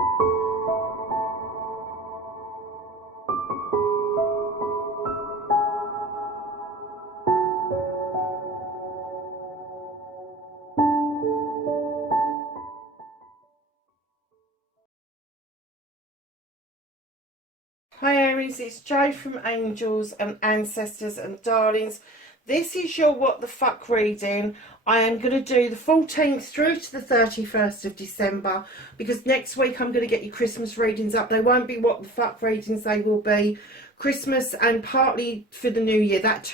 Hi Aries, it's Jo from Angels and Ancestors and Darlings. This is your What the Fuck reading. I am going to do the 14th through to the 31st of December because next week I'm going to get your Christmas readings up. They won't be What the Fuck readings, they will be Christmas and partly for the New Year, that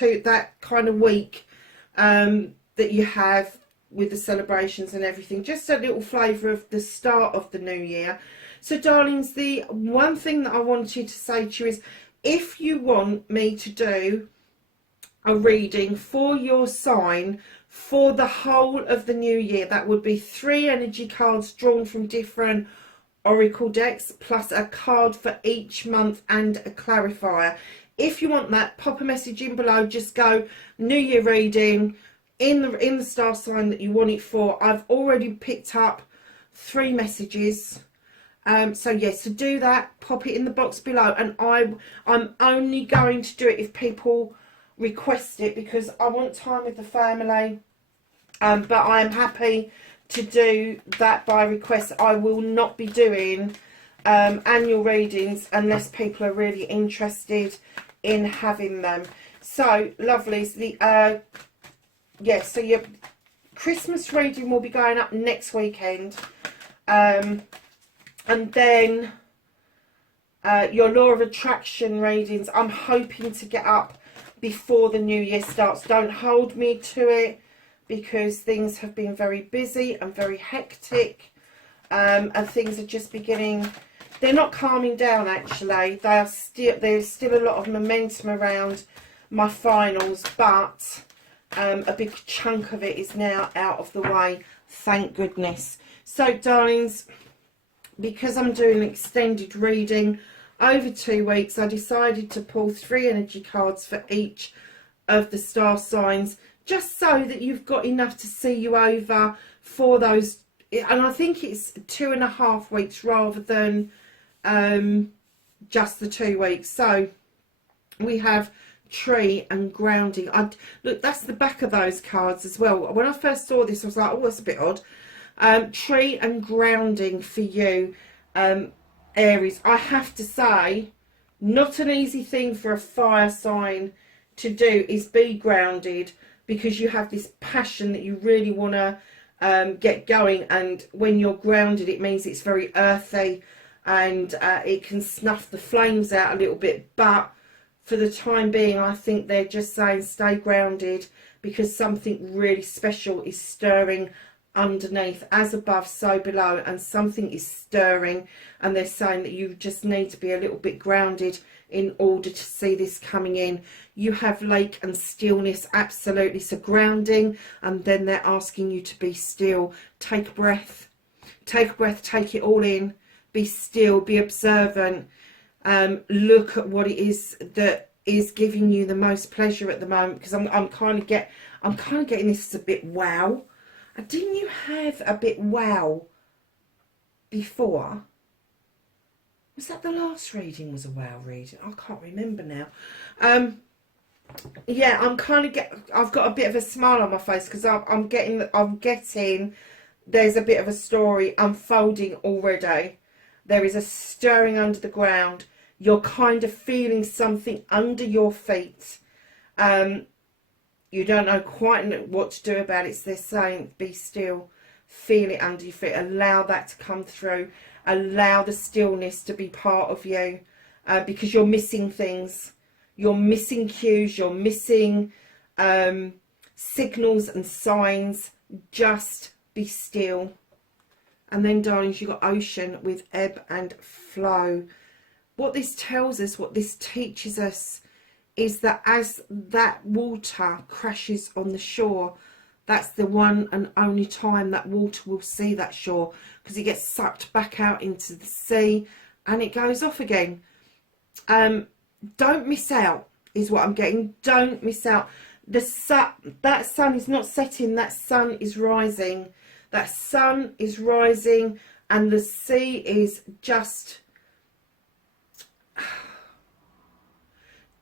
kind of week that you have with the celebrations and everything. Just a little flavour of the start of the new year. So darlings, the one thing that I wanted to say to you is, if you want me to do a reading for your sign for the whole of the new year, that would be 3 energy cards drawn from different oracle decks plus a card for each month and a clarifier. If you want that, pop a message in below. Just go New Year reading in the star sign that you want it for. I've already picked up 3 messages. So yes, to do that, pop it in the box below, and I'm only going to do it if people request it because I want time with the family. But I am happy to do that by request. I will not be doing annual readings unless people are really interested in having them. So lovelies, so your Christmas reading will be going up next weekend. And then your law of attraction readings, I'm hoping to get up before the new year starts. Don't hold me to it because things have been very busy and very hectic, and things are just beginning. They're not calming down actually. There's still a lot of momentum around my finals, but a big chunk of it is now out of the way, thank goodness. So darlings, because I'm doing an extended reading over 2 weeks, I decided to pull 3 energy cards for each of the star signs, just so that you've got enough to see you over for those. And I think it's 2.5 weeks rather than just the 2 weeks. So we have tree and grounding. Look, that's the back of those cards as well. When I first saw this, I was like, oh, that's a bit odd. Tree and grounding for you, Aries. I have to say, not an easy thing for a fire sign to do is be grounded, because you have this passion that you really want to get going, and when you're grounded it means it's very earthy, and it can snuff the flames out a little bit. But for the time being, I think they're just saying stay grounded, because something really special is stirring underneath, as above so below, and something is stirring, and they're saying that you just need to be a little bit grounded in order to see this coming in. You have lake and stillness, absolutely. So grounding, and then they're asking you to be still. Take a breath, take it all in, be still, be observant, look at what it is that is giving you the most pleasure at the moment, because I'm kind of getting this as a bit wow. Didn't you have a bit wow before? Was that the last reading was a wow reading? I can't remember now. Yeah, I've got a bit of a smile on my face because I'm getting there's a bit of a story unfolding already. There is a stirring under the ground. You're kind of feeling something under your feet. You don't know quite what to do about it. So they're saying be still, feel it under your feet, allow that to come through, allow the stillness to be part of you, because you're missing things, you're missing cues, you're missing signals and signs. Just be still. And then darlings, you've got ocean with ebb and flow. What this tells us, what this teaches us, is that as that water crashes on the shore, that's the one and only time that water will see that shore, because it gets sucked back out into the sea and it goes off again. Don't miss out is what I'm getting. Don't miss out. That sun is not setting, that sun is rising. That sun is rising, And the C is just,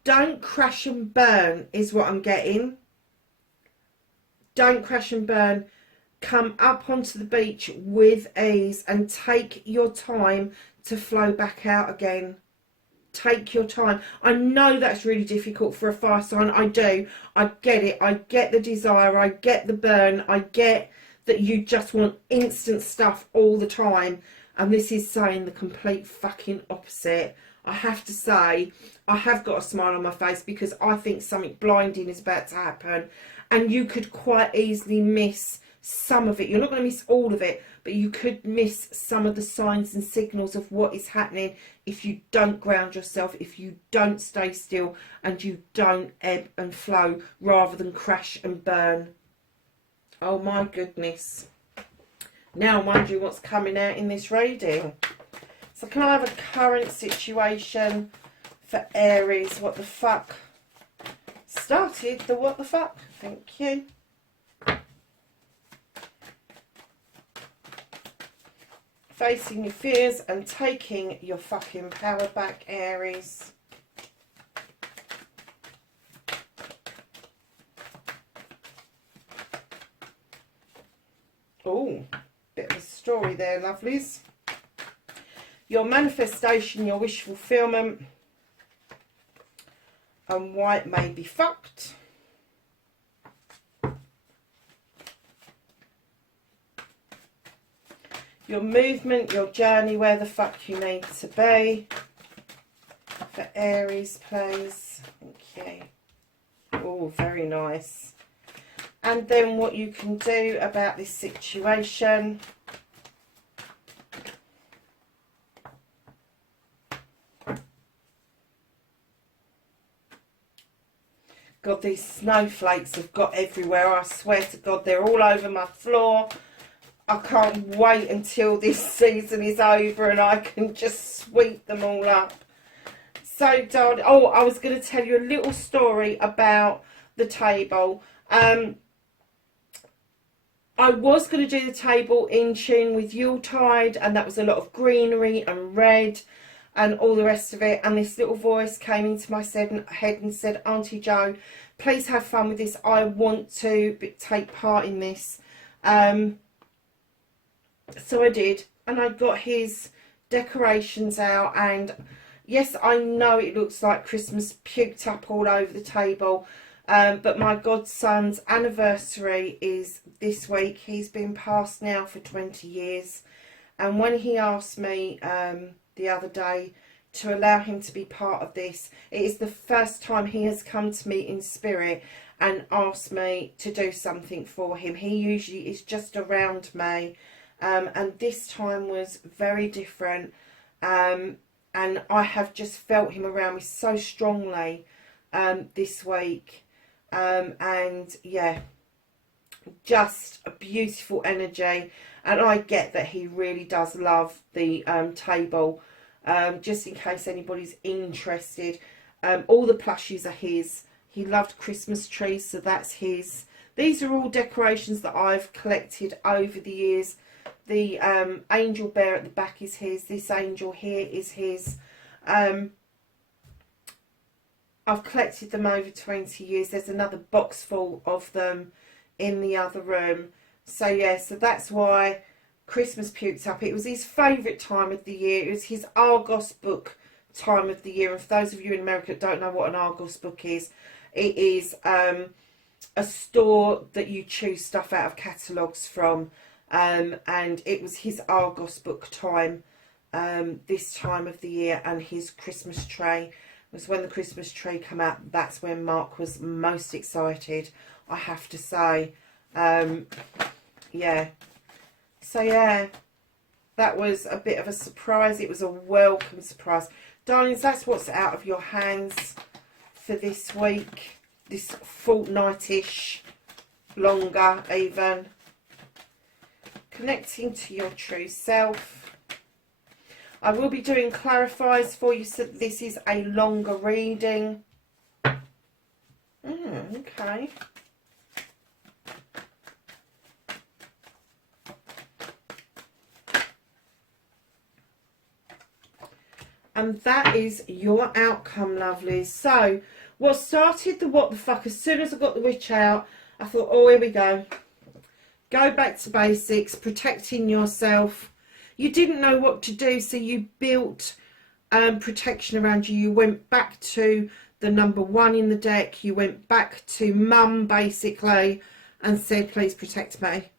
don't crash and burn is what I'm getting. Don't crash and burn. Come up onto the beach with ease and take your time to flow back out again. Take your time. I know that's really difficult for a fire sign. I do. I get it. I get the desire. I get the burn. I get that you just want instant stuff all the time. And this is saying the complete fucking opposite. I have to say, I have got a smile on my face because I think something blinding is about to happen. And you could quite easily miss some of it. You're not going to miss all of it, but you could miss some of the signs and signals of what is happening if you don't ground yourself, if you don't stay still, and you don't ebb and flow rather than crash and burn. Oh my goodness. Now I'm wondering what's coming out in this reading. So can I have a current situation for Aries? What the fuck? Started the what the fuck. Thank you. Facing your fears and taking your fucking power back, Aries. Oh, bit of a story there, lovelies. Your manifestation, your wish fulfillment, and why it may be fucked. Your movement, your journey, where the fuck you need to be. For Aries, please. Thank you. Oh, very nice. And then what you can do about this situation. God, these snowflakes have got everywhere. I swear to God, they're all over my floor. I can't wait until this season is over and I can just sweep them all up. So, darling, oh, I was going to tell you a little story about the table. I was going to do the table in tune with Yuletide, and that was a lot of greenery and red and all the rest of it. And this little voice came into my head and said, Auntie Jo, please have fun with this. I want to take part in this. So I did, and I got his decorations out, and yes, I know it looks like Christmas puked up all over the table, but my godson's anniversary is this week. He's been passed now for 20 years, and when he asked me the other day to allow him to be part of this, it is the first time he has come to me in spirit and asked me to do something for him. He usually is just around me. And this time was very different, and I have just felt him around me so strongly this week, and yeah, just a beautiful energy. And I get that he really does love the table. Just in case anybody's interested, all the plushies are his. He loved Christmas trees, so that's his. These are all decorations that I've collected over the years. The angel bear at the back is his. This angel here is his. I've collected them over 20 years. There's another box full of them in the other room. So yeah, so that's why Christmas puked up. It was his favourite time of the year. It was his Argos book time of the year. And for those of you in America that don't know what an Argos book is, it is a store that you choose stuff out of catalogues from. And it was his Argos book time this time of the year, and his Christmas tree was when the Christmas tree came out. That's when Mark was most excited, I have to say. Yeah, so yeah, that was a bit of a surprise. It was a welcome surprise, darlings. That's what's out of your hands for this week, this fortnight-ish, longer even. Connecting to your true self. I will be doing clarifiers for you, so this is a longer reading. Okay. And that is your outcome, lovelies. So, what started the what the fuck, as soon as I got the witch out, I thought, oh, here we go. Go back to basics, protecting yourself. You didn't know what to do, so you built protection around you. You went back to the number 1 in the deck. You went back to mum, basically, and said, please protect me.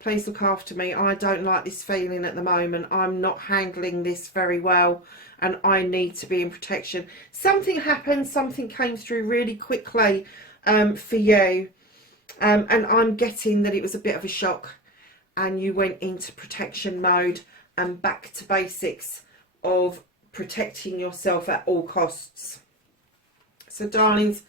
Please look after me. I don't like this feeling at the moment. I'm not handling this very well, and I need to be in protection. Something happened. Something came through really quickly for you. And I'm getting that it was a bit of a shock, and you went into protection mode and back to basics of protecting yourself at all costs. So, darlings,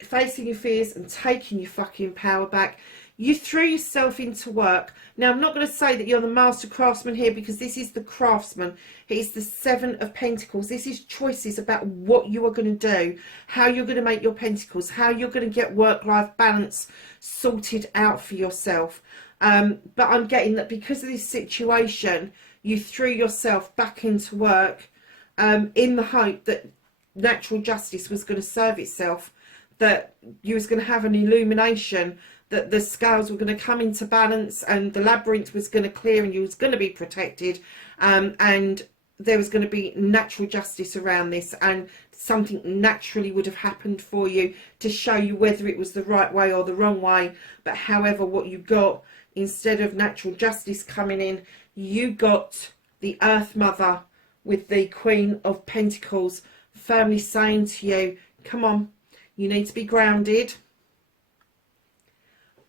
facing your fears and taking your fucking power back. You threw yourself into work. Now, I'm not going to say that you're the master craftsman here, because this is the craftsman. It's the 7 of Pentacles. This is choices about what you are going to do, how you're going to make your pentacles, how you're going to get work-life balance sorted out for yourself. But I'm getting that because of this situation, you threw yourself back into work in the hope that natural justice was going to serve itself, that you was going to have an illumination, that the scales were going to come into balance and the labyrinth was going to clear and you was going to be protected, and there was going to be natural justice around this, and something naturally would have happened for you to show you whether it was the right way or the wrong way. But however, what you got, instead of natural justice coming in, you got the Earth Mother with the Queen of Pentacles firmly saying to you, come on, you need to be grounded.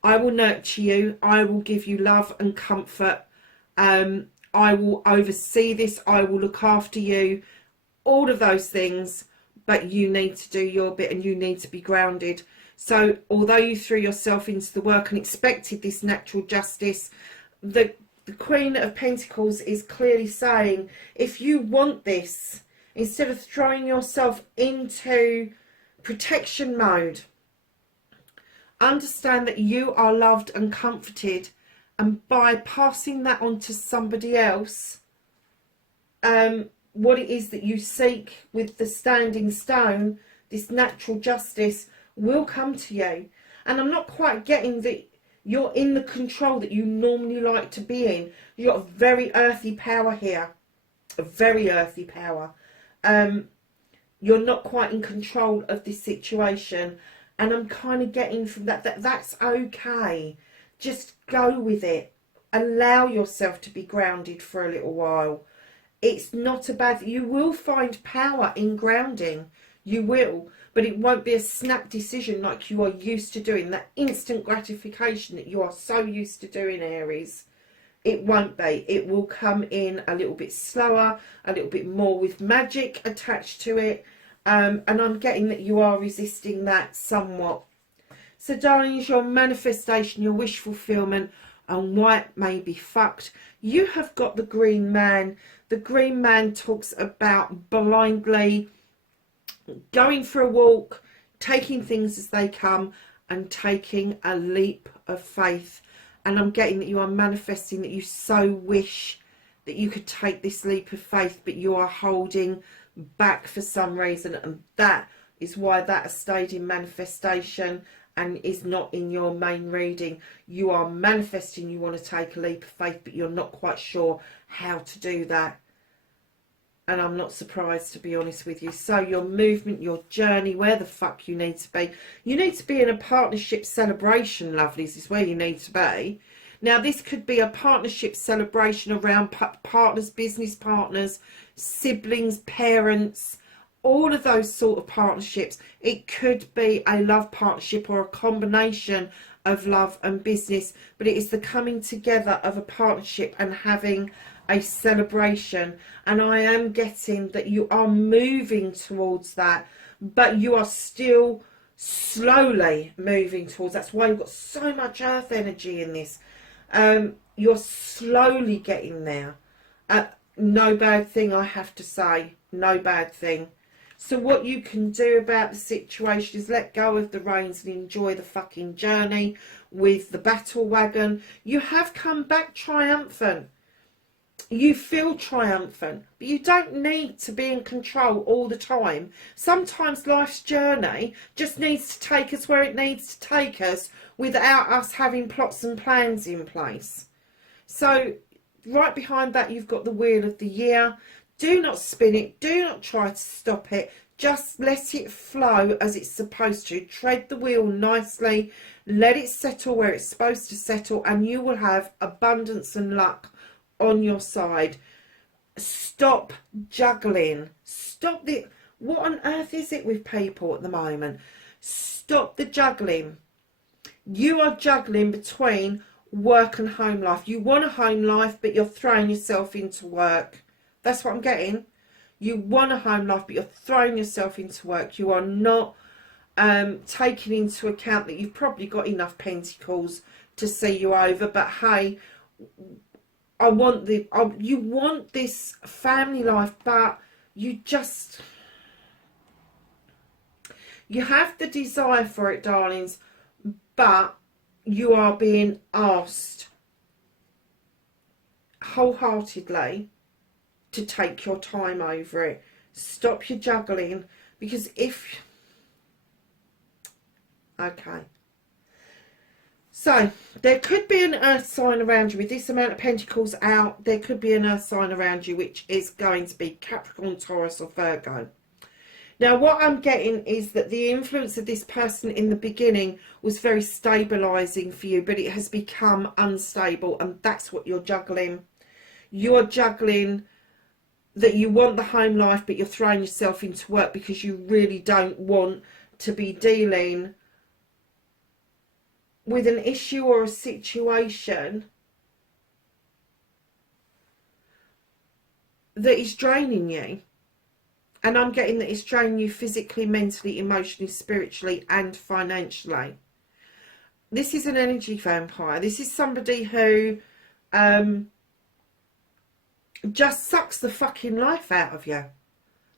I will nurture you. I will give you love and comfort. I will oversee this. I will look after you. All of those things. But you need to do your bit, and you need to be grounded. So although you threw yourself into the work and expected this natural justice, the Queen of Pentacles is clearly saying, if you want this, instead of throwing yourself into protection mode, understand that you are loved and comforted, and by passing that on to somebody else, what it is that you seek with the standing stone, this natural justice, will come to you. And I'm not quite getting that you're in the control that you normally like to be in. You've got a very earthy power here, a very earthy power. You're not quite in control of this situation. And I'm kind of getting from that that's okay. Just go with it. Allow yourself to be grounded for a little while. It's not a bad... You will find power in grounding. You will. But it won't be a snap decision like you are used to doing. That instant gratification that you are so used to doing, Aries. It won't be. It will come in a little bit slower, a little bit more with magic attached to it. And I'm getting that you are resisting that somewhat. So, darlings, your manifestation, your wish fulfillment, and why it may be fucked. You have got the Green Man. The Green Man talks about blindly going for a walk, taking things as they come, and taking a leap of faith. And I'm getting that you are manifesting that you so wish that you could take this leap of faith, but you are holding back for some reason, and that is why that has stayed in manifestation and is not in your main reading. You are manifesting you want to take a leap of faith, but you're not quite sure how to do that. And I'm not surprised, to be honest with you. So your movement, your journey, where the fuck you need to be. You need to be in a partnership celebration, lovelies, is where you need to be. Now, this could be a partnership celebration around partners, business partners, siblings, parents, all of those sort of partnerships. It could be a love partnership or a combination of love and business, but it is the coming together of a partnership and having a celebration. And I am getting that you are moving towards that, but you are still slowly moving towards. That's why you've got so much earth energy in this. You're slowly getting there. No bad thing, I have to say. No bad thing. So what you can do about the situation is let go of the reins and enjoy the fucking journey with the battle wagon. You have come back triumphant. You feel triumphant, but you don't need to be in control all the time. Sometimes life's journey just needs to take us where it needs to take us without us having plots and plans in place. So right behind that, you've got the Wheel of the Year. Do not spin it. Do not try to stop it. Just let it flow as it's supposed to. Tread the wheel nicely. Let it settle where it's supposed to settle, and you will have abundance and luck on your side. Stop juggling. Stop the... What on earth is it with people at the moment? Stop the juggling. You are juggling between work and home life. You want a home life, but you're throwing yourself into work. That's what I'm getting. You want a home life, but you're throwing yourself into work. You are not taking into account that you've probably got enough pentacles to see you over. But hey, you want this family life, but you have the desire for it, darlings, but you are being asked wholeheartedly to take your time over it. Stop your juggling, because if... Okay. So, there could be an earth sign around you. With this amount of pentacles out, there could be an earth sign around you, which is going to be Capricorn, Taurus or Virgo. Now, what I'm getting is that the influence of this person in the beginning was very stabilising for you, but it has become unstable, and that's what you're juggling. You're juggling that you want the home life, but you're throwing yourself into work because you really don't want to be dealing with an issue or a situation that is draining you. And I'm getting that it's draining you physically, mentally, emotionally, spiritually and financially. This is an energy vampire. This is somebody who just sucks the fucking life out of you.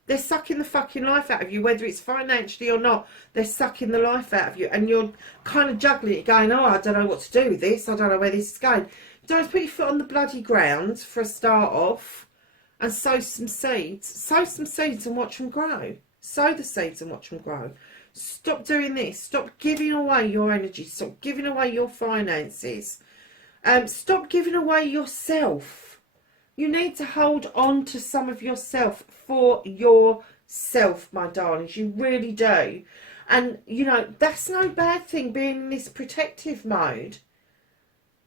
They're sucking the fucking life out of you, whether it's financially or not. They're sucking the life out of you, and you're kind of juggling it, going, oh, I don't know what to do with this. I don't know where this is going. Don't put your foot on the bloody ground for a start off, and sow some seeds. Sow some seeds and watch them grow. Sow the seeds and watch them grow. Stop doing this. Stop giving away your energy. Stop giving away your finances. Stop giving away yourself. You need to hold on to some of yourself for yourself, my darlings. You really do. And, you know, that's no bad thing, being in this protective mode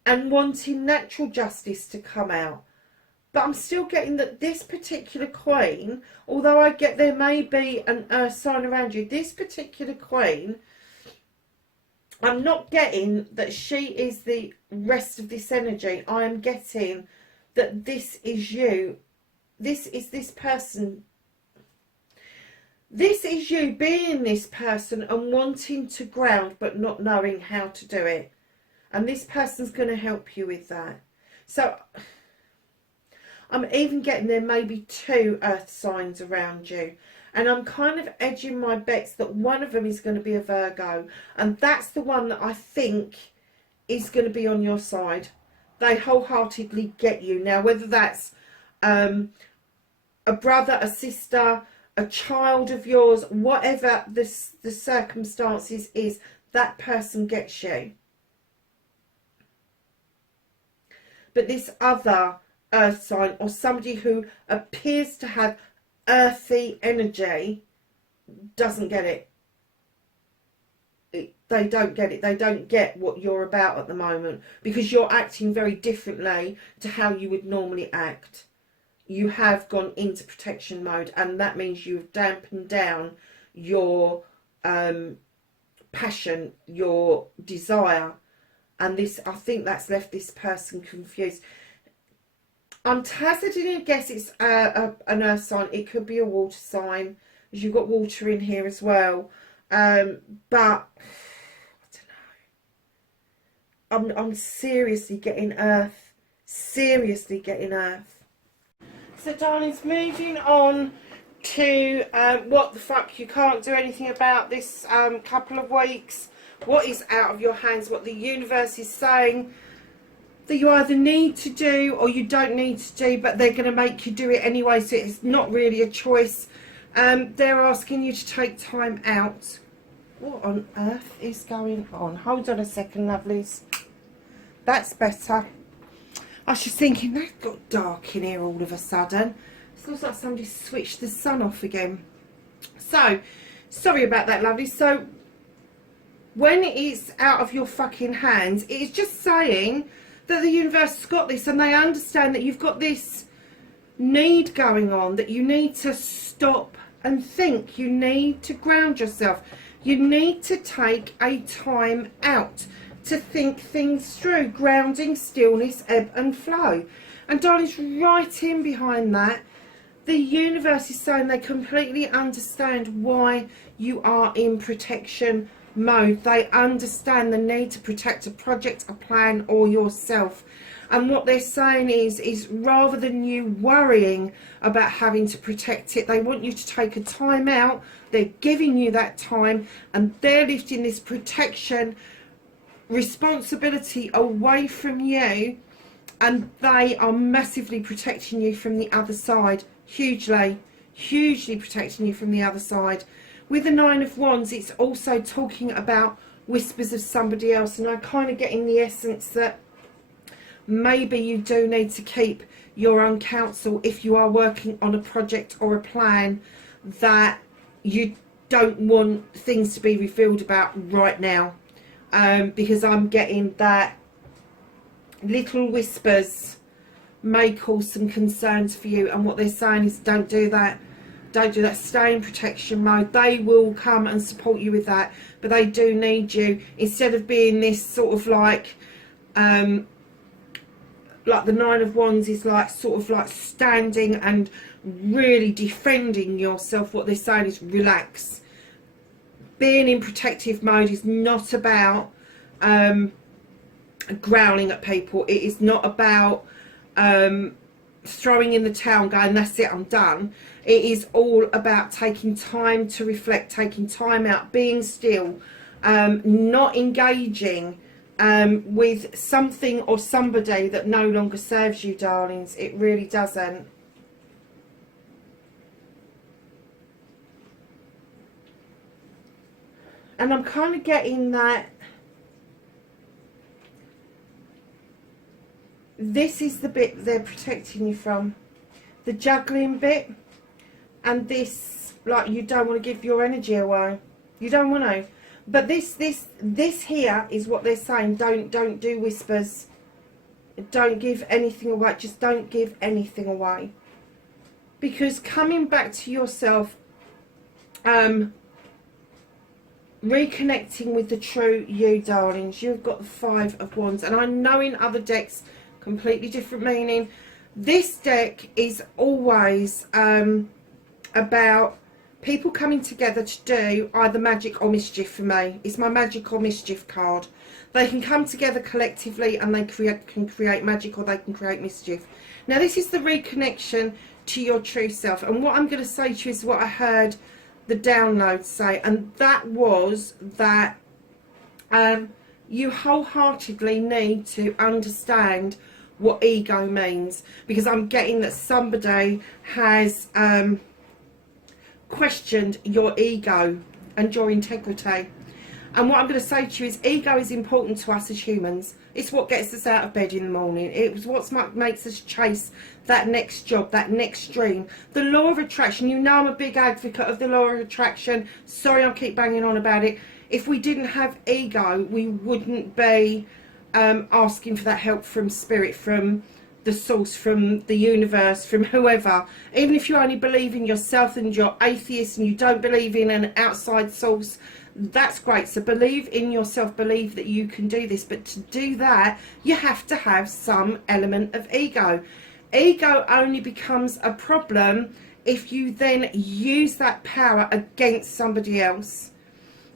and wanting natural justice to come out. But I'm still getting that this particular queen, although I get there may be an earth sign around you, this particular queen, I'm not getting that she is the rest of this energy. I am getting that this is you. This is this person. This is you being this person and wanting to ground but not knowing how to do it. And this person's going to help you with that. So I'm even getting there maybe 2 earth signs around you. And I'm kind of edging my bets that one of them is going to be a Virgo. And that's the one that I think is going to be on your side. They wholeheartedly get you. Now, whether that's a brother, a sister, a child of yours, whatever the circumstances is, that person gets you. But this other earth sign, or somebody who appears to have earthy energy, doesn't get it. They don't get it. They don't get what you're about at the moment, because you're acting very differently to how you would normally act. You have gone into protection mode, and that means you've dampened down your passion, your desire, and this, I think that's left this person confused. I'm hazarding a guess it's an earth sign. It could be a water sign, as you've got water in here as well. But I don't know. I'm seriously getting earth. Seriously getting earth. So, darlings, moving on to what the fuck you can't do anything about this couple of weeks. What is out of your hands, what the universe is saying. that you either need to do or you don't need to do, but they're going to make you do it anyway, so it's not really a choice. They're asking you to take time out. What on earth is going on? Hold on a second, lovelies. That's better. I was just thinking, that got dark in here all of a sudden. It looks like somebody switched the sun off again. So, sorry about that, lovely. So, when it's out of your fucking hands, it's just saying that the universe has got this, and they understand that you've got this need going on, that you need to stop and think. You need to ground yourself. You need to take a time out to think things through. Grounding, stillness, ebb and flow. And darlings, right in behind that, the universe is saying they completely understand why you are in protection mode. They understand the need to protect a project, a plan, or yourself. And what they're saying is rather than you worrying about having to protect it, they want you to take a time out. They're giving you that time, and they're lifting this protection responsibility away from you, and they are massively protecting you from the other side. Hugely protecting you from the other side. With the Nine of Wands, it's also talking about whispers of somebody else, and I'm kind of getting the essence that maybe you do need to keep your own counsel if you are working on a project or a plan that you don't want things to be revealed about right now, because I'm getting that little whispers may cause some concerns for you, and what they're saying is don't do that. Don't do that. Stay in protection mode. They will come and support you with that, but they do need you. Instead of being this sort of like the Nine of Wands is like sort of like standing and really defending yourself, what they're saying is relax. Being in protective mode is not about growling at people. It is not about throwing in the towel and going, that's it, I'm done. It is all about taking time to reflect, taking time out, being still, not engaging with something or somebody that no longer serves you, darlings. It really doesn't. And I'm kind of getting that this is the bit they're protecting you from. The juggling bit. And this, like, you don't want to give your energy away. You don't want to. But this here is what they're saying. Don't do whispers. Don't give anything away. Just don't give anything away. Because coming back to yourself, reconnecting with the true you, darlings. You've got the Five of Wands. And I know in other decks, completely different meaning. This deck is always about people coming together to do either magic or mischief. For me, it's my magic or mischief card. They can come together collectively and they can create magic, or they can create mischief. Now this is the reconnection to your true self, and what I'm going to say to you is what I heard the download say, and that was that you wholeheartedly need to understand what ego means, because I'm getting that somebody has questioned your ego and your integrity. And what I'm going to say to you is ego is important to us as humans. It's what gets us out of bed in the morning. It's what makes us chase that next job, that next dream. The law of attraction, you know I'm a big advocate of the law of attraction. Sorry I keep banging on about it. If we didn't have ego, we wouldn't be asking for that help from spirit, from the source, from the universe, from whoever. Even if you only believe in yourself and you're atheist and you don't believe in an outside source, that's great. So believe in yourself, believe that you can do this, but to do that you have to have some element of ego. Ego only becomes a problem if you then use that power against somebody else.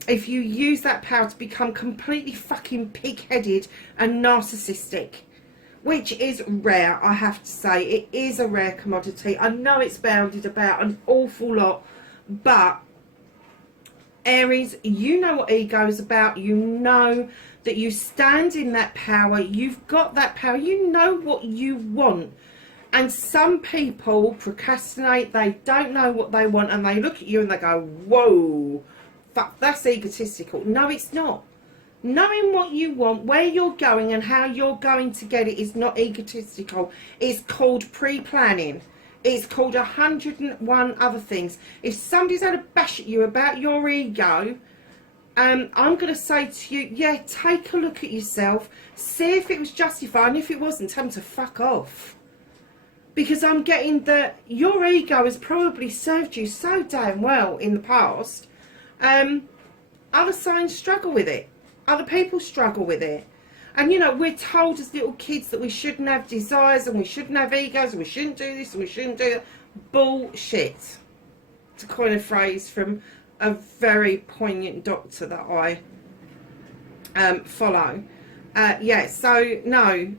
If you use that power to become completely fucking pig-headed and narcissistic, which is rare, I have to say. It is a rare commodity. I know it's bounded about an awful lot, but Aries, you know what ego is about. You know that you stand in that power. You've got that power. You know what you want. And some people procrastinate. They don't know what they want, and they look at you and they go, whoa, fuck, that's egotistical. No, it's not. Knowing what you want, where you're going and how you're going to get it is not egotistical. It's called pre-planning. It's called 101 other things. If somebody's had a bash at you about your ego, I'm going to say to you, yeah, take a look at yourself. See if it was justified, and if it wasn't, tell them to fuck off. Because I'm getting that your ego has probably served you so damn well in the past. Other signs struggle with it. Other people struggle with it. And, you know, we're told as little kids that we shouldn't have desires and we shouldn't have egos and we shouldn't do this and we shouldn't do that. Bullshit. To coin a phrase from a very poignant doctor that I follow. Yeah, so, no.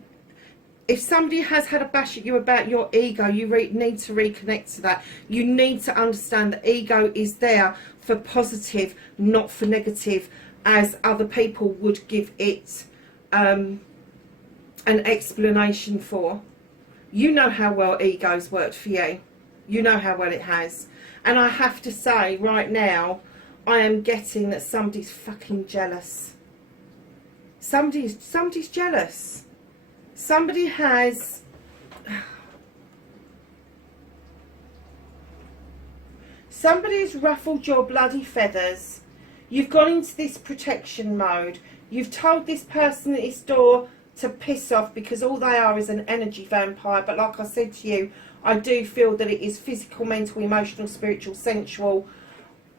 If somebody has had a bash at you about your ego, you need to reconnect to that. You need to understand that ego is there for positive, not for negative, as other people would give it an explanation for. You know how well ego's worked for you. You know how well it has. And I have to say, right now, I am getting that somebody's fucking jealous. Somebody's jealous. Somebody has... Somebody's ruffled your bloody feathers. You've gone into this protection mode. You've told this person at this door to piss off because all they are is an energy vampire. But like I said to you, I do feel that it is physical, mental, emotional, spiritual, sensual,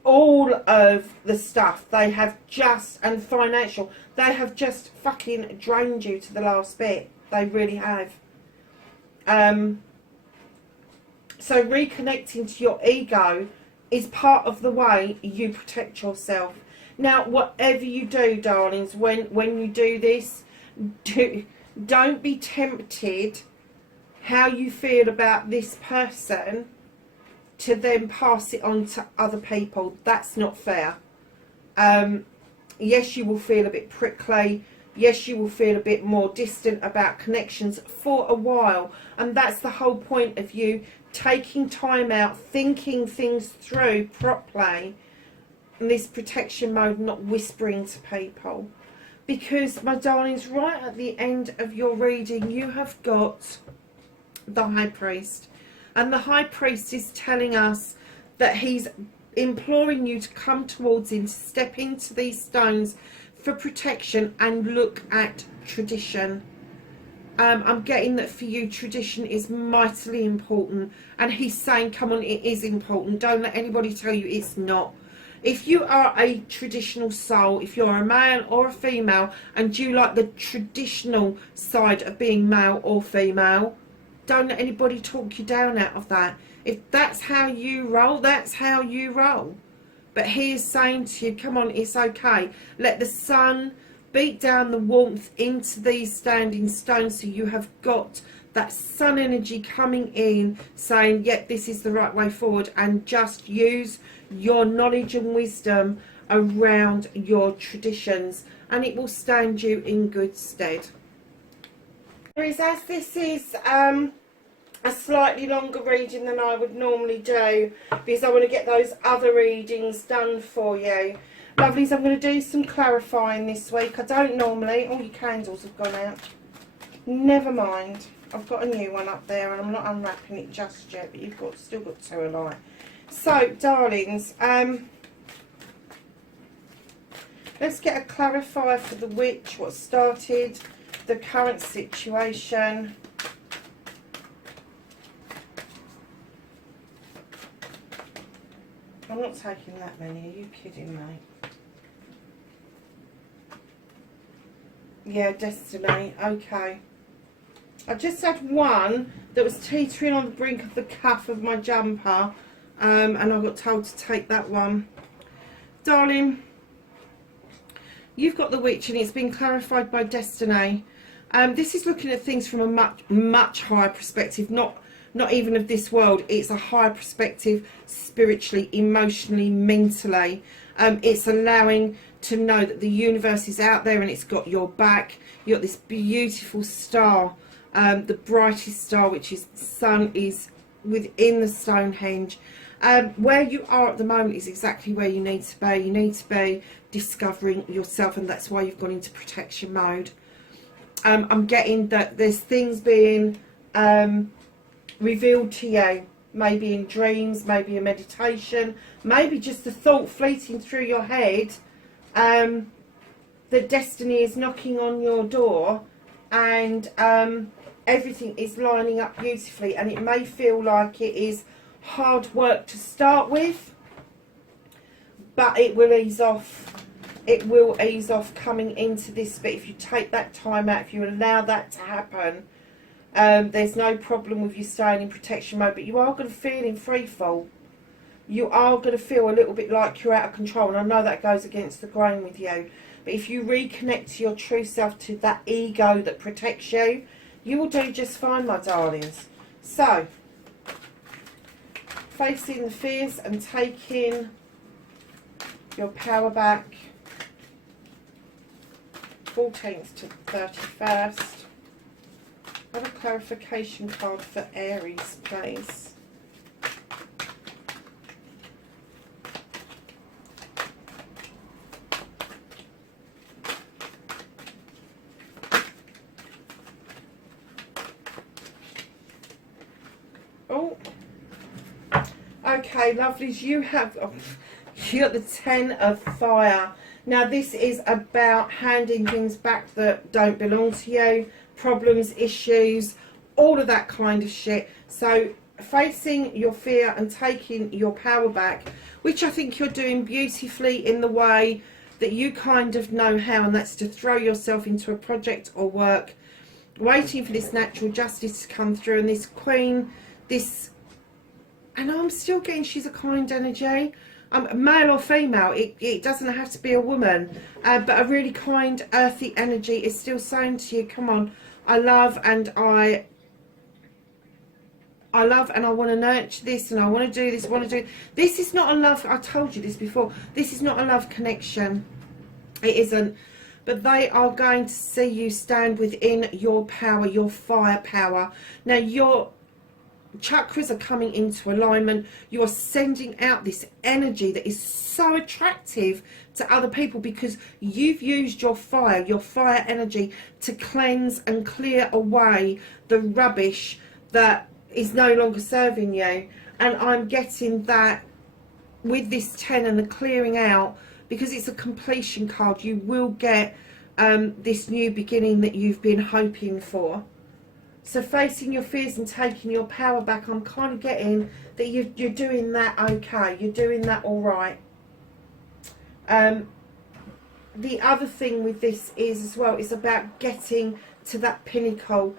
all of the stuff. They have just, and financial, they have just fucking drained you to the last bit. They really have. So reconnecting to your ego is part of the way you protect yourself. Now, whatever you do, darlings, when you do this, don't be tempted how you feel about this person to then pass it on to other people. That's not fair. Yes, you will feel a bit prickly. Yes, you will feel a bit more distant about connections for a while. And that's the whole point of you taking time out, thinking things through properly, and this protection mode, not whispering to people. Because, my darlings, right at the end of your reading, you have got the High Priest. And the High Priest is telling us that he's imploring you to come towards him, to step into these stones for protection and look at tradition. I'm getting that for you, tradition is mightily important. And he's saying, come on, it is important. Don't let anybody tell you it's not. If you are a traditional soul, if you're a male or a female, and you like the traditional side of being male or female, don't let anybody talk you down out of that. If that's how you roll, that's how you roll. But he is saying to you, come on, it's okay. Let the sun beat down the warmth into these standing stones, so you have got that sun energy coming in, saying, yep, this is the right way forward, and just use your knowledge and wisdom around your traditions, and it will stand you in good stead. As this is a slightly longer reading than I would normally do, because I want to get those other readings done for you. Lovelies, I'm going to do some clarifying this week. I don't normally. All your candles have gone out. Never mind. I've got a new one up there and I'm not unwrapping it just yet, but you've still got two alight. So, darlings, let's get a clarifier for the witch, what started the current situation. I'm not taking that many, are you kidding me? Yeah, Destiny, okay. I just had one that was teetering on the brink of the cuff of my jumper, and I got told to take that one. Darling, you've got the witch and it's been clarified by Destiny. This is looking at things from a much higher perspective, not even of this world. It's a higher perspective spiritually, emotionally, mentally. It's allowing to know that the universe is out there and it's got your back. You've got this beautiful star, the brightest star, which is the sun, is within the Stonehenge. Where you are at the moment is exactly where you need to be. You need to be discovering yourself, and that's why you've gone into protection mode. I'm getting that there's things being revealed to you, maybe in dreams, maybe in meditation, maybe just a thought fleeting through your head, that destiny is knocking on your door, and everything is lining up beautifully. And it may feel like it is hard work to start with, but it will ease off. It will ease off coming into this. But if you take that time out, if you allow that to happen, there's no problem with you staying in protection mode. But you are going to feel in free fall. You are going to feel a little bit like you're out of control. And I know that goes against the grain with you. But if you reconnect to your true self, to that ego that protects you, you will do just fine, my darlings. So, facing the fears and taking your power back. 14th to 31st. Have a clarification card for Aries, please. Oh, okay, lovelies, you have you got the 10 of fire. Now this is about handing things back that don't belong to you, problems, issues, all of that kind of shit. So facing your fear and taking your power back, which I think you're doing beautifully in the way that you kind of know how, and that's to throw yourself into a project or work, waiting for this natural justice to come through. And this queen, this, and I'm still getting she's a kind energy. Male or female, it doesn't have to be a woman, but a really kind, earthy energy is still saying to you, come on, I love and I want to nurture this, and I want to do this, this is not a love, I told you this before, this is not a love connection, it isn't, but they are going to see you stand within your power, your fire power. Now your chakras are coming into alignment. You are sending out this energy that is so attractive to other people because you've used your fire energy to cleanse and clear away the rubbish that is no longer serving you. And I'm getting that with this 10 and the clearing out, because it's a completion card. You will get this new beginning that you've been hoping for. So facing your fears and taking your power back, I'm kind of getting that you're doing that okay. You're doing that all right. The other thing with this is as well, it's about getting to that pinnacle,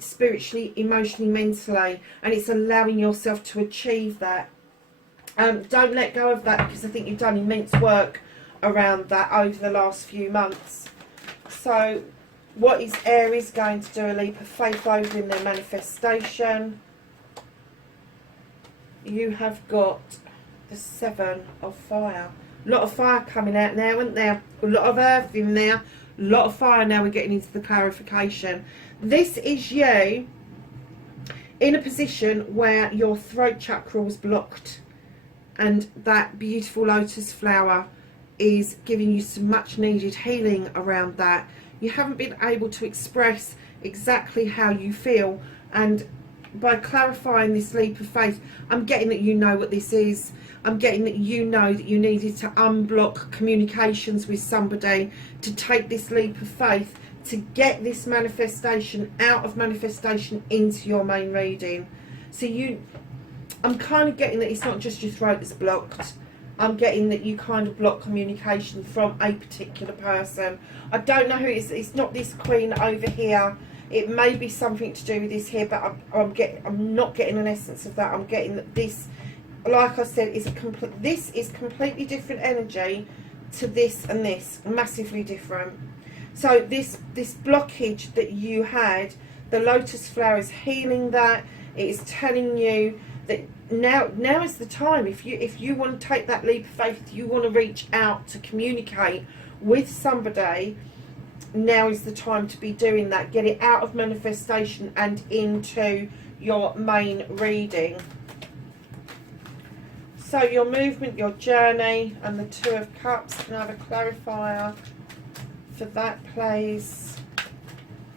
spiritually, emotionally, mentally, and it's allowing yourself to achieve that. Don't let go of that, because I think you've done immense work around that over the last few months. So what is Aries going to do? A leap of faith over in their manifestation. You have got the 7 of fire. A lot of fire coming out now, isn't there? A lot of earth in there. A lot of fire. Now we're getting into the clarification. This is you in a position where your throat chakra was blocked, and that beautiful lotus flower is giving you some much needed healing around that. You haven't been able to express exactly how you feel, and by clarifying this leap of faith, I'm getting that you know what this is. I'm getting that you know that you needed to unblock communications with somebody to take this leap of faith, to get this manifestation out of manifestation into your main reading. So I'm kind of getting that it's not just your throat that's blocked. I'm getting that you kind of block communication from a particular person. I don't know who it is. It's not this queen over here. It may be something to do with this here, but I'm not getting an essence of that. I'm getting that this, like I said, is this is completely different energy to this and this, massively different. So this blockage that you had, the lotus flower is healing that. It is telling you that now is the time. If you want to take that leap of faith, if you want to reach out to communicate with somebody, now is the time to be doing that. Get it out of manifestation and into your main reading. So your movement, your journey, and the Two of Cups. Can I have a clarifier for that, please?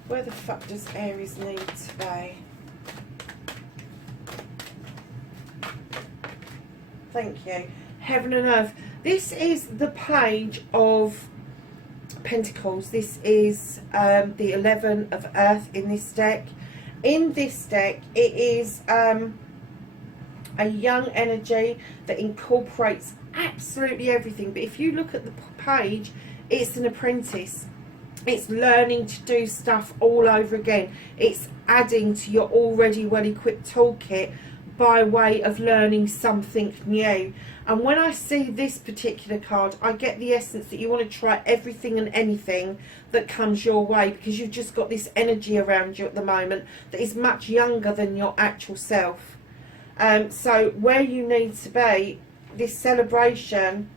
Where the fuck does Aries need to be? Thank you. Heaven and Earth. This is the Page of Pentacles. This is the 11 of Earth in this deck. In this deck, it is a young energy that incorporates absolutely everything. But if you look at the page, it's an apprentice. It's learning to do stuff all over again. It's adding to your already well-equipped toolkit by way of learning something new. And when I see this particular card, I get the essence that you want to try everything and anything that comes your way, because you've just got this energy around you at the moment that is much younger than your actual self. So where you need to be, this celebration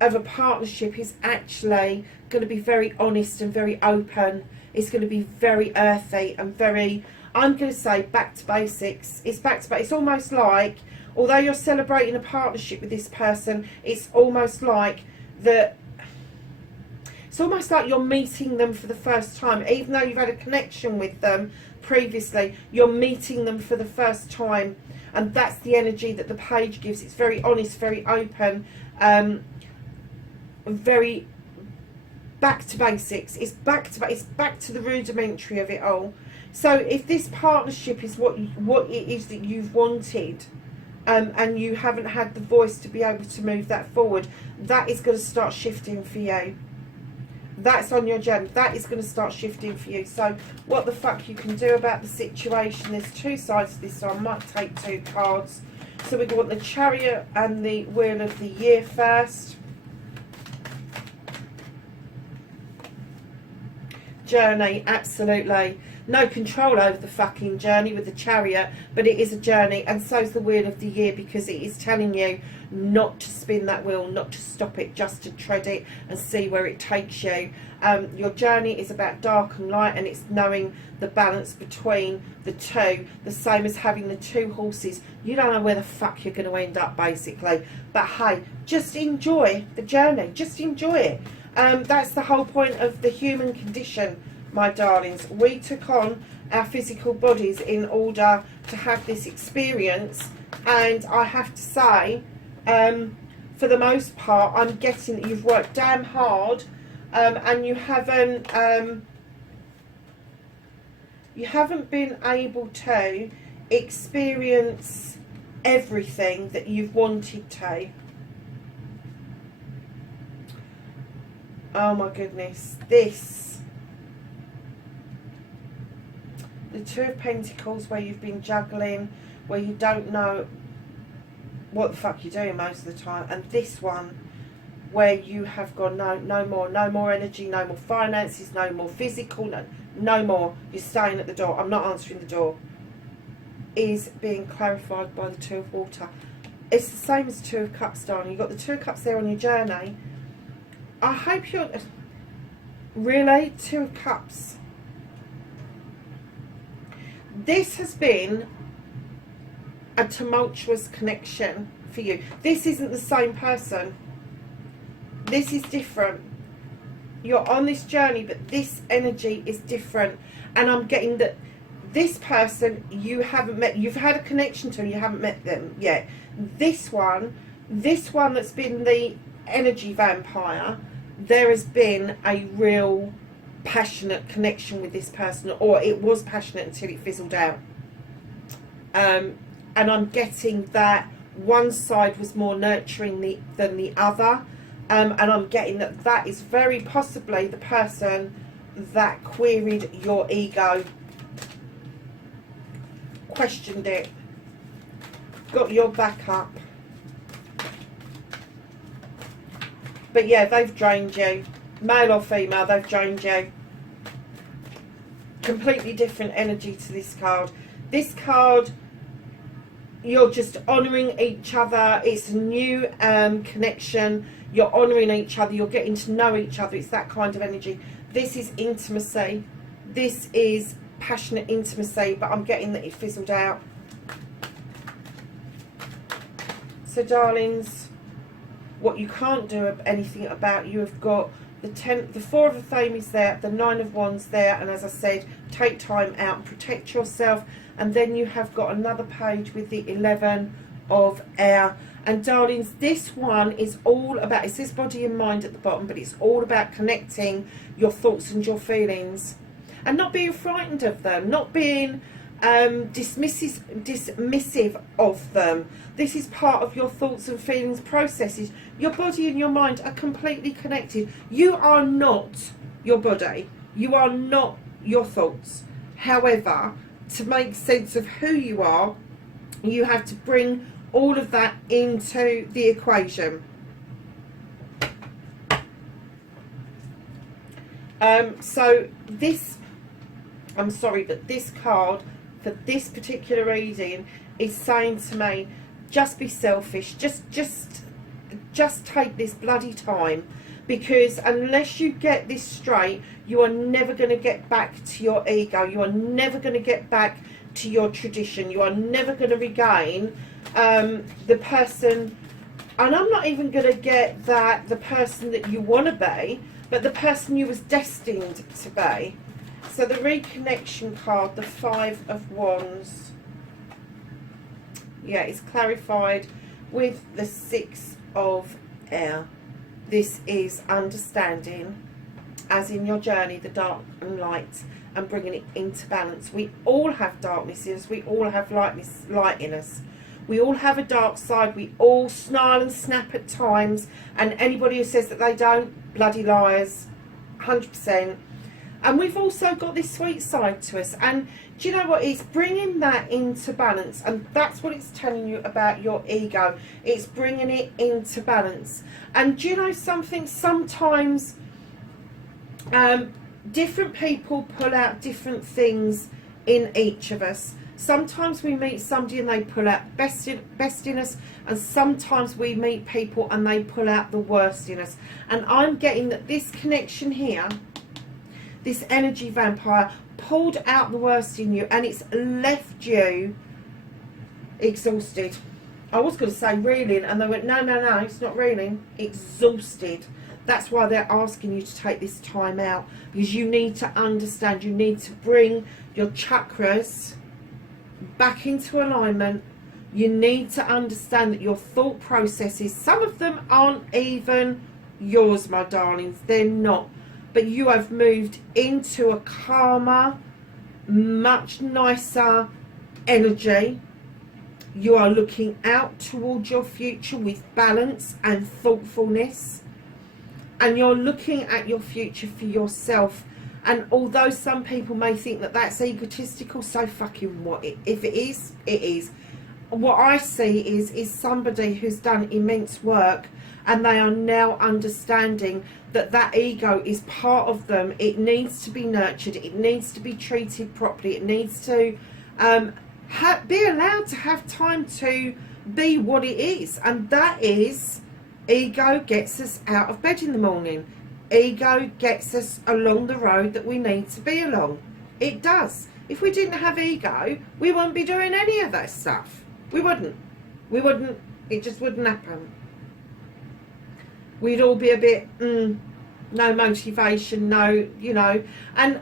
of a partnership is actually going to be very honest and very open. It's going to be very earthy and very, I'm going to say, back to basics. It's back to basics. It's almost like, although you're celebrating a partnership with this person, it's almost like that. It's almost like you're meeting them for the first time. Even though you've had a connection with them previously, you're meeting them for the first time. And that's the energy that the page gives. It's very honest, very open, very back to basics. It's back to the rudimentary of it all. So if this partnership is what it is that you've wanted, and you haven't had the voice to be able to move that forward, that is going to start shifting for you. That's on your journey. That is going to start shifting for you. So what the fuck you can do about the situation? There's two sides to this, so I might take two cards. So we want the Chariot and the Wheel of the Year first. Journey, absolutely. No control over the fucking journey with the Chariot, but it is a journey, and so is the Wheel of the Year, because it is telling you not to spin that wheel, not to stop it, just to tread it and see where it takes you. Your journey is about dark and light, and it's knowing the balance between the two, the same as having the two horses. You don't know where the fuck you're going to end up, basically, but hey, just enjoy the journey, just enjoy it. That's the whole point of the human condition, my darlings. We took on our physical bodies in order to have this experience, and I have to say, for the most part, I'm getting that you've worked damn hard, and you haven't been able to experience everything that you've wanted to. Oh my goodness, this, the Two of Pentacles, where you've been juggling, where you don't know what the fuck you're doing most of the time, and this one where you have gone, no more energy, no more finances, no more physical, no more, you're staying at the door, I'm not answering the door, is being clarified by the Two of Water. It's the same as Two of Cups, darling. You've got the Two of Cups there on your journey. I hope you're really Two of Cups. This has been a tumultuous connection for you. This isn't the same person. This is different. You're on this journey, but this energy is different. And I'm getting that this person you haven't met, you've had a connection to, you haven't met them yet. This one that's been the energy vampire, there has been a real passionate connection with this person, or it was passionate until it fizzled out. And I'm getting that one side was more nurturing than the other, and I'm getting that that is very possibly the person that queried your ego, questioned it, got your back up. But yeah, they've drained you. Male or female, they've drained you. Completely different energy to this card. This card you're just honouring each other. It's a new connection. You're honouring each other. You're getting to know each other. It's that kind of energy. This is intimacy. This is passionate intimacy, but I'm getting that it fizzled out. So, darlings, what you can't do anything about, you have got the Four of the Fame is there, the Nine of Wands there, and as I said, take time out and protect yourself. And then you have got another page with the 11 of Air. And darlings, this one is all about, it says body and mind at the bottom, but it's all about connecting your thoughts and your feelings and not being frightened of them, not being dismissive of them. This is part of your thoughts and feelings processes. Your body and your mind are completely connected. You are not your body. You are not your thoughts. However, to make sense of who you are, you have to bring all of that into the equation. So this, I'm sorry, but this card for this particular reading is saying to me, just be selfish, just take this bloody time, because unless you get this straight, you are never going to get back to your ego. You are never going to get back to your tradition. You are never going to regain the person, and I'm not even going to get that the person that you want to be, but the person you was destined to be. So the reconnection card, the Five of Wands, yeah, it's clarified with the Six of Air. This is understanding, as in your journey, the dark and light, and bringing it into balance. We all have darkness in us. We all have light in us. We all have a dark side. We all snarl and snap at times. And anybody who says that they don't, bloody liars, 100%. And we've also got this sweet side to us. And do you know what? It's bringing that into balance. And that's what it's telling you about your ego. It's bringing it into balance. And do you know something? Sometimes different people pull out different things in each of us. Sometimes we meet somebody and they pull out best in us, and sometimes we meet people and they pull out the worst in us. And I'm getting that this connection here, this energy vampire, pulled out the worst in you, and it's left you exhausted. I was going to say reeling, and they went, no, it's not reeling, exhausted. That's why they're asking you to take this time out, because you need to understand, you need to bring your chakras back into alignment. You need to understand that your thought processes, some of them aren't even yours, my darlings, they're not, but you have moved into a calmer, much nicer energy. You are looking out towards your future with balance and thoughtfulness, and you're looking at your future for yourself. And although some people may think that that's egotistical, so fucking what? If it is, it is. What I see is somebody who's done immense work, and they are now understanding that that ego is part of them. It needs to be nurtured. It needs to be treated properly. It needs to be allowed to have time to be what it is. And that is, ego gets us out of bed in the morning. Ego gets us along the road that we need to be along. It does. If we didn't have ego, we wouldn't be doing any of that stuff. We wouldn't. It just wouldn't happen. We'd all be a bit, no motivation, no, and,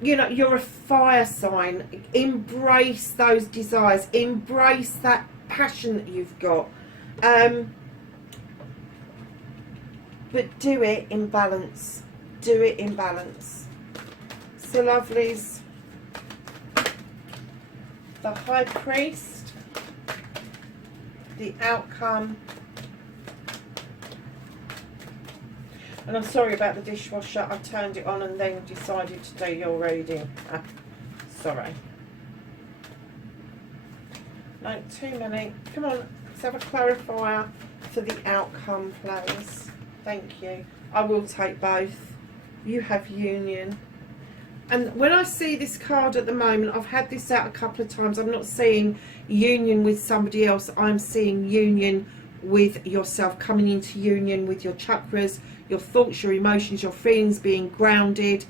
you're a fire sign. Embrace those desires. Embrace that passion that you've got. But do it in balance. Do it in balance. So, lovelies, the High Priest, the outcome. And I'm sorry about the dishwasher. I turned it on and then decided to do your reading. Sorry. No, too many. Come on, let's have a clarifier for the outcome, please. Thank you. I will take both. You have union. And when I see this card at the moment, I've had this out a couple of times. I'm not seeing union with somebody else. I'm seeing union with yourself, coming into union with your chakras, your thoughts, your emotions, your feelings, being grounded.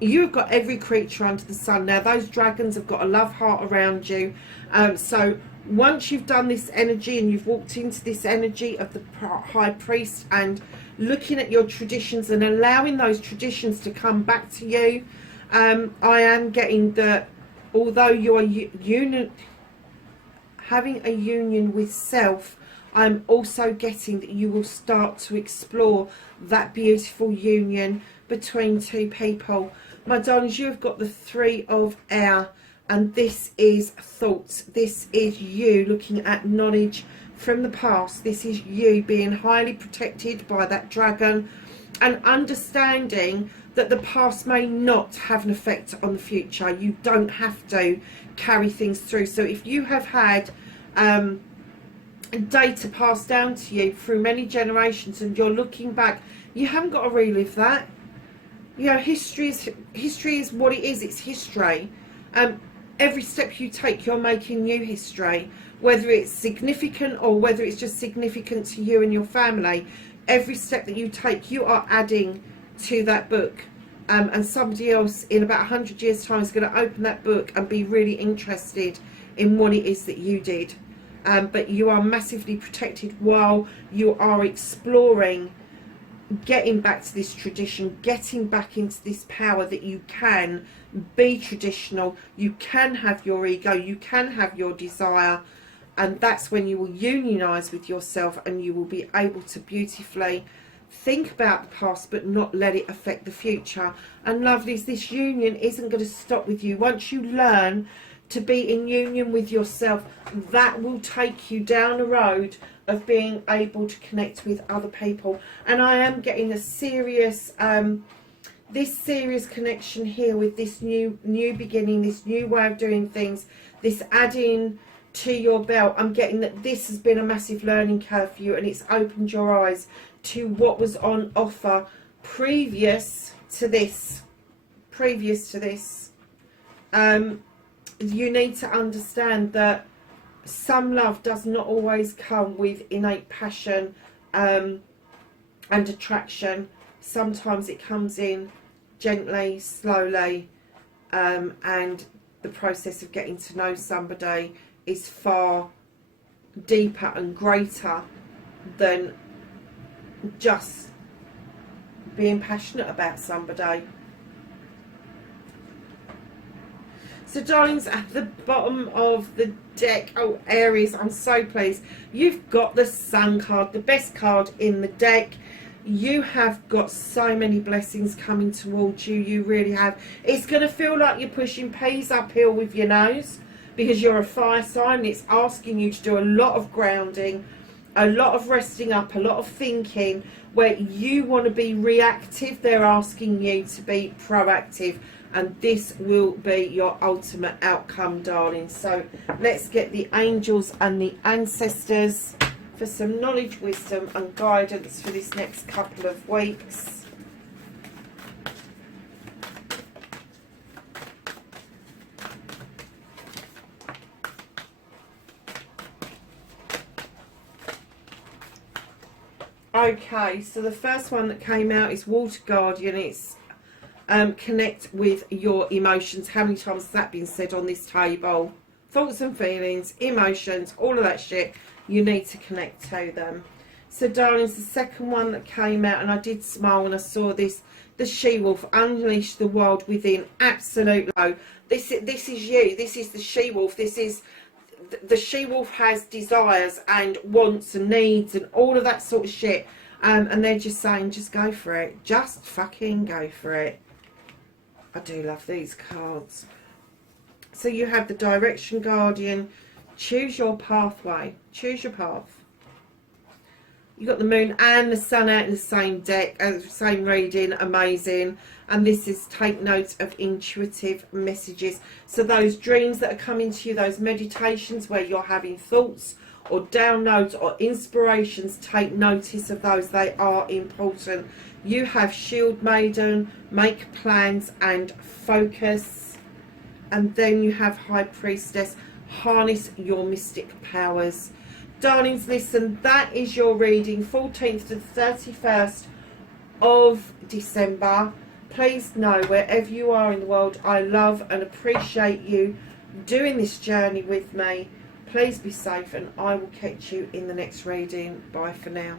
You've got every creature under the sun. Now, those dragons have got a love heart around you. So once you've done this energy and you've walked into this energy of the high priest and looking at your traditions and allowing those traditions to come back to you, I am getting that although you are having a union with self, I'm also getting that you will start to explore that beautiful union between two people. My darlings, you've got the 3 of air, and this is thoughts. This is you looking at knowledge from the past. This is you being highly protected by that dragon and understanding that the past may not have an effect on the future. You don't have to carry things through. So if you have had data passed down to you through many generations and you're looking back, you haven't got to relive that. You know, history is what it is. It's history. Every step you take, you're making new history, whether it's significant or whether it's just significant to you and your family. Every step that you take, you are adding to that book, and somebody else in about 100 years time is going to open that book and be really interested in what it is that you did. But you are massively protected while you are exploring getting back to this tradition, getting back into this power that you can be traditional, you can have your ego, you can have your desire, and that's when you will unionize with yourself and you will be able to beautifully think about the past but not let it affect the future. And lovelies, this union isn't going to stop with you. Once you learn to be in union with yourself, that will take you down a road of being able to connect with other people. And I am getting a serious this serious connection here with this new beginning, this new way of doing things, this adding to your belt. I'm getting that this has been a massive learning curve for you, and it's opened your eyes to what was on offer previous to this. You need to understand that some love does not always come with innate passion and attraction. Sometimes it comes in gently, slowly, and the process of getting to know somebody is far deeper and greater than just being passionate about somebody. So darlings, at the bottom of the deck, oh Aries, I'm so pleased. You've got the Sun card, the best card in the deck. You have got so many blessings coming towards you. You really have. It's going to feel like you're pushing peas uphill with your nose because you're a fire sign. And it's asking you to do a lot of grounding, a lot of resting up, a lot of thinking. Where you want to be reactive, they're asking you to be proactive. And this will be your ultimate outcome, darling. So let's get the angels and the ancestors for some knowledge, wisdom and guidance for this next couple of weeks. Okay, so the first one that came out is Water Guardian. It's connect with your emotions. How many times has that been said on this table? Thoughts and feelings, emotions, all of that shit. You need to connect to them. So darlings, the second one that came out, and I did smile when I saw this, the she-wolf, unleash the wild within. Absolute low. This is you. This is the she-wolf. This is the she-wolf has desires and wants and needs and all of that sort of shit. And they're just saying, just go for it. Just fucking go for it. I do love these cards. So you have the Direction Guardian. Choose your pathway. Choose your path. You got the Moon and the Sun out in the same deck, same reading. Amazing. And this is take note of intuitive messages. So those dreams that are coming to you, those meditations where you're having thoughts or downloads or inspirations, take notice of those. They are important. You have Shield Maiden, make plans and focus. And then you have High Priestess, harness your mystic powers. Darlings, listen, that is your reading, 14th to the 31st of December. Please know, wherever you are in the world, I love and appreciate you doing this journey with me. Please be safe, and I will catch you in the next reading. Bye for now.